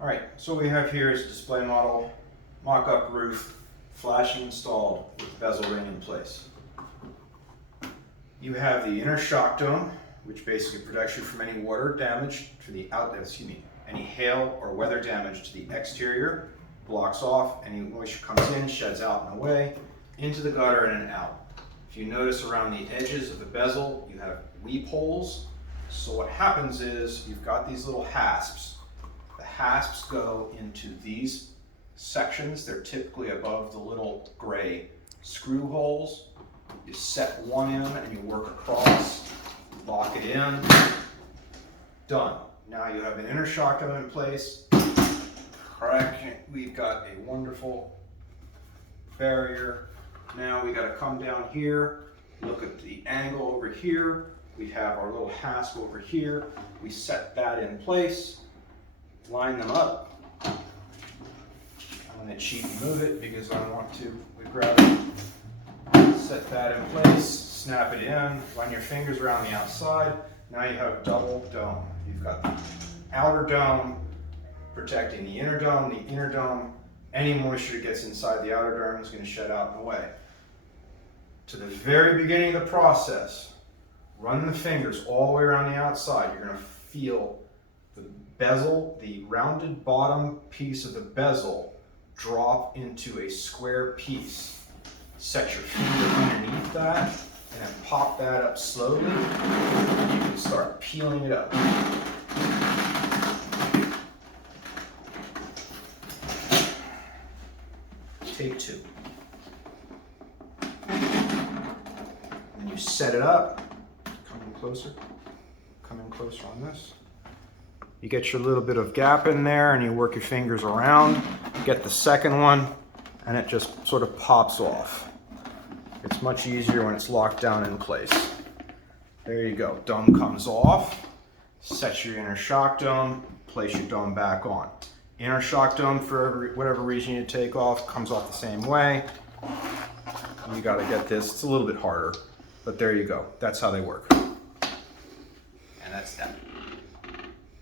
All right, so what we have here is a display model, mock-up roof, flashing installed with bezel ring in place. You have the inner shock dome, which basically protects you from any water damage to the any hail or weather damage to the exterior, blocks off, any moisture comes in, sheds out and away, into the gutter and out. If you notice around the edges of the bezel, you have weep holes. So what happens is you've got these little hasps. The hasps go into these sections. They're typically above the little gray screw holes. You set one in and you work across, lock it in, done. Now you have an inner shock dome in place. Correct. We've got a wonderful barrier. Now we got to come down here, look at the angle over here. We have our little hasp over here. We set that in place, line them up. I'm going to cheat and move it because I want to. We grab it, set that in place, snap it in, run your fingers around the outside. Now you have double dome. You've got the outer dome protecting the inner dome. Any moisture that gets inside the outer dome is going to shed out and away. To the very beginning of the process, run the fingers all the way around the outside. You're going to feel the bezel, the rounded bottom piece of the bezel, drop into a square piece. Set your finger underneath that and then pop that up slowly. And you can start peeling it up. Take two. When you set it up, come in closer on this. You get your little bit of gap in there and you work your fingers around. You get the second one and it just sort of pops off. It's much easier when it's locked down in place. There you go, dome comes off. Set your inner shock dome, place your dome back on. Inner shock dome, for whatever reason you take off, comes off the same way. You gotta get this, it's a little bit harder, but there you go. That's how they work. And that's that.